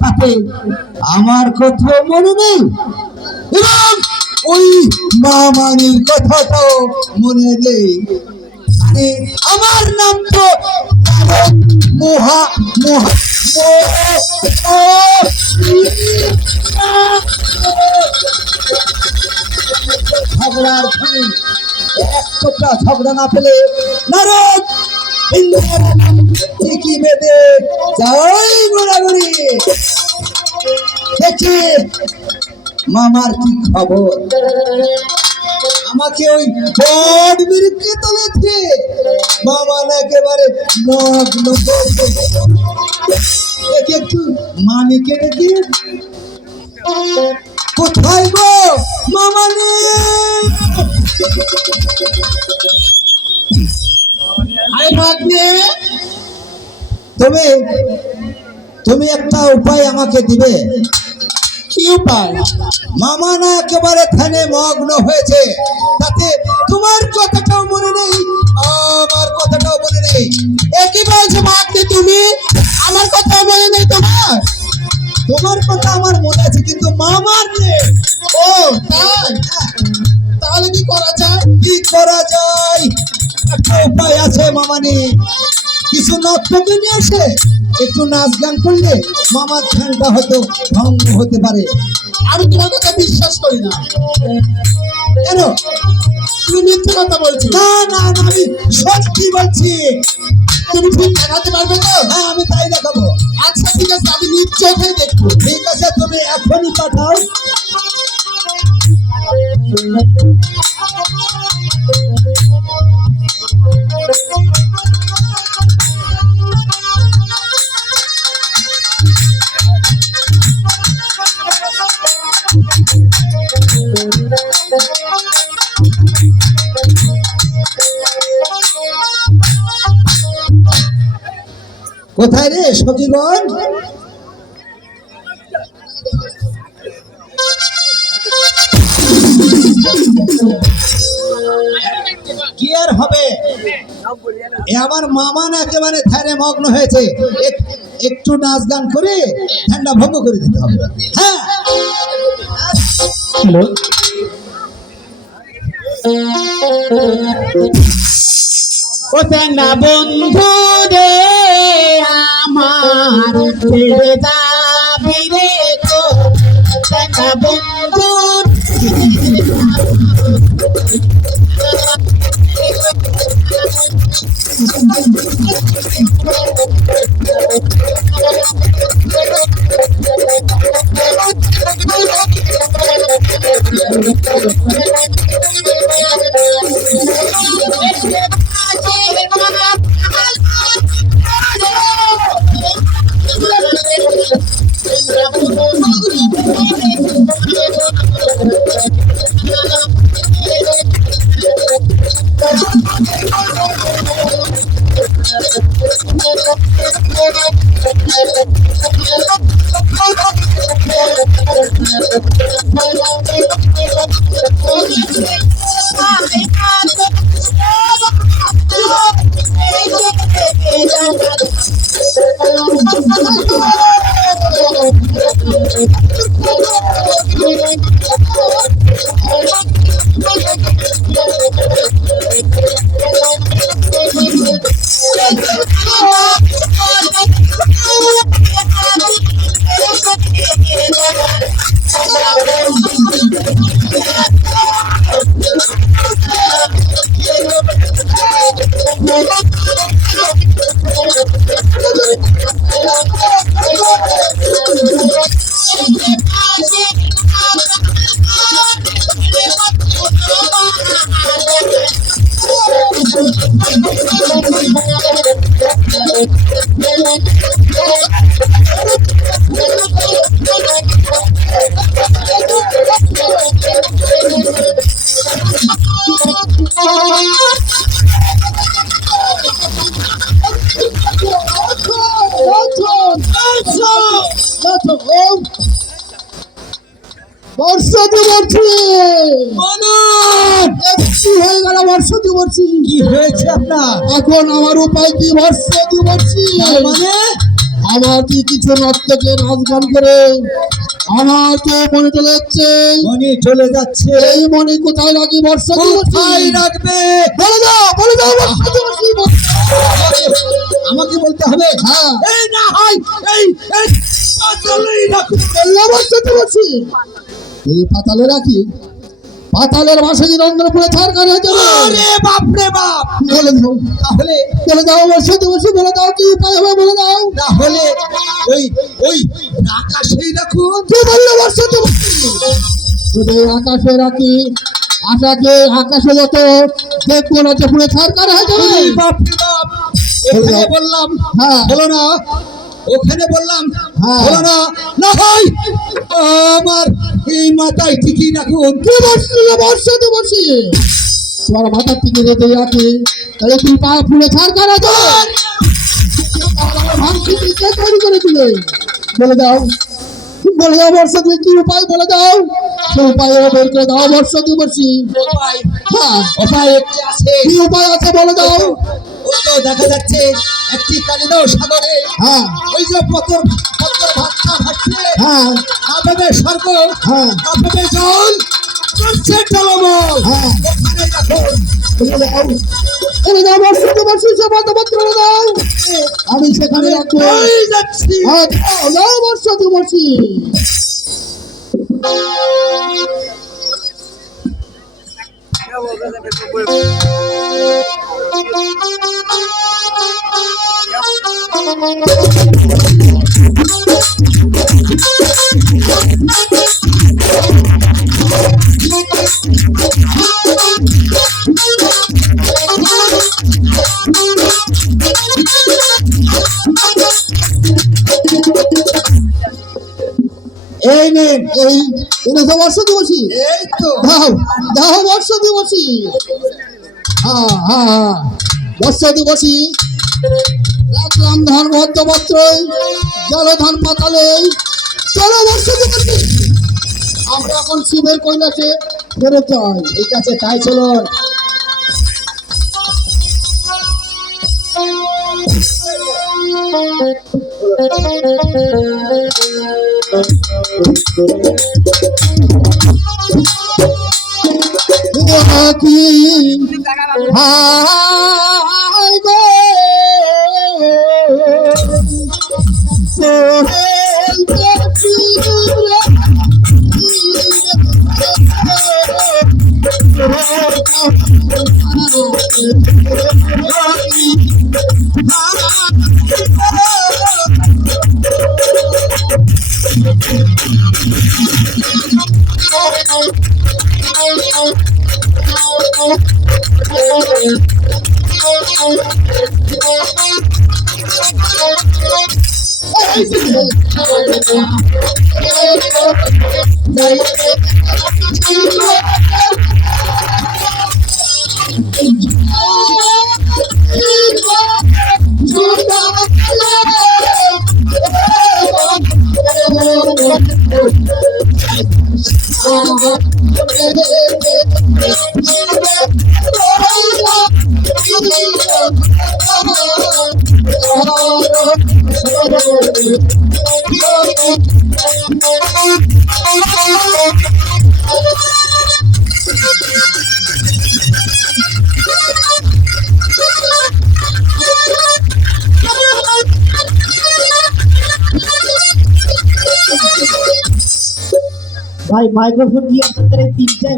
তাতে আমার কথা মনে নেই এবং ওই মামানির কথাটাও মনে নেই। আমার নাম তো মহা মহা ঝগড়ার খানি এক টুকরা ঝগড়া না পেলে নারদ ঠিকই বেঁধে যাই ঘোরাঘুরি দেখি মামার কি খবর। আমাকে ওই বট বৃক্ষে তুলেছে মামা একেবারে মগ্ন করবে। দেখি একটু মামিকে দেখি কোথায় গো মামা নেই। তুমি তুমি একটা উপায় আমাকে দিবে? কি উপায়? মামা না একেবারে ধ্যানে মগ্ন হয়েছে, তাতে তোমার কথাটাও মনে নেই আমার কথাটাও মনে নেই। একই বলছো মাকে, তুমি আমার কথা মনে নেই তোমার? তোমার কথা আমার মনে আছে কিন্তু মামার নেই। ও তাই? তাহলে কি করা যায়? কি করা যায়? একটা উপায় আছে মামানি, কিছু নর্তকী নিয়ে আসে একটু নাচ গান করলে মামার ধ্যানটা হয়তো ভঙ্গ হতে পারে। আমি তোমার কথা বিশ্বাস করি না। কেন? তুমি মিথ্যে কথা বলছো। না না না, আমি সত্যি বলছি। তুমি ঠিক দেখাতে পারবে তো? হ্যাঁ, আমি তাই দেখাবো। আচ্ছা ঠিক আছে, আমি নিজ চোখে দেখবো। ঠিক আছে, তুমি এখনই পাঠাও। কোথায় রে সখীগণ? কি আর হবে, এ আমার মামা না একেবারে ধ্যানে মগ্ন হয়েছে, একটু নাচ গান করে ঠান্ডা ভঙ্গ করে দিতে হবে। হ্যাঁ, হ্যালো, কোথায় না বন্ধু রে আমার, ফিরে যাবি রে তো দেখা বন্ধু। বর্ষতি বলছি, কি হয়ে গেল? বর্ষতি বলছি, কি হয়েছে আপনার? এখন আমার উপায় কি? বর্ষতি বলছি মানে আমার কি কিছু নর্তকে নাচ গান করে আমার তো মনে চলে যাচ্ছে। মনি চলে যাচ্ছে, এই মনে কোথায় রাখি বর্ষা কোথায় রাখবে? বলে দাও বর্ষা দিবসী। আমাকে বলতে হবে? হ্যাঁ। এই না হয় এই এই পাতালেই রাখো। বললাম বর্ষা দিবসী। এই পাতালে রাখি, পাতালের ভাষা কি রন্ধ্রপুরে ছাড় করা যাবে? আরে বাপ রে বাপ! বলে দাও, তাহলে বলে দাও বর্ষা দিবসী, বলে দাও কি উপায় হবে বলে দাও। তাহলে ওই ওই আকাশেই রাখুন। কি বললো বর্ষা দিবসী? যদি আকাশে রাখি, আকাশে যত দেখবো না যে পুরে ছাড় করা হয়ে যাবে। এই বাপ রে বাপ! এখানে বললাম হ্যাঁ। হলো না, ওখানে বললাম হ্যাঁ। হলো না। না হয় আমার এই মাথায় ঠিকই রাখুন। কি বর্ষা দিবসী? তোমার মাথার থেকে যদি রাখি তাহলে তুই পা ফুলে ছাড় করা যাবে। ভাঙছি কে তৈরি করে দিলে? বলে দাও, বলে দাও বর্ষা দিবসী, কি উপায় বলে দাও। সে উপায় বের করে দাও বর্ষা দিবসী। উপায় হ্যাঁ, উপায় একটি আছে। কি উপায় আছে বলে দাও। ও তো দেখা যাচ্ছে একটি কালিদাও সাগরে হ্যাঁ ওই যে পতর পতর ভাতটা ভাসছে, হ্যাঁ কাঁপাবে স্বর্গ, হ্যাঁ কাঁপাবে জল, চলছে টলমল। হ্যাঁ। ওখানে রাখুন। বলে দাও বর্ষা দিবসী, সে মতামত বলে দাও। আমি সেখানে রাখবো। এই যাচ্ছি। হ্যাঁ, যাও বর্ষা দিবসী। এই নেন। এই এনেছো বর্ষা দিবসী? এই তো দাও দাও বর্ষা দিবসী। হ্যাঁ হ্যাঁ হ্যাঁ, বর্ষা দিবসী। রাখলাম ধান ভদ্রপত্র, জলধান পাতালে। চলো বর্ষা দিবসী, আমরা এখন শিবের কৈলাসে ফেরত যাই। ঠিক আছে, তাই চলুন। কি হায় গো ভাই মাইক্রোফোন দিয়ে আপনাদের এই তিনটা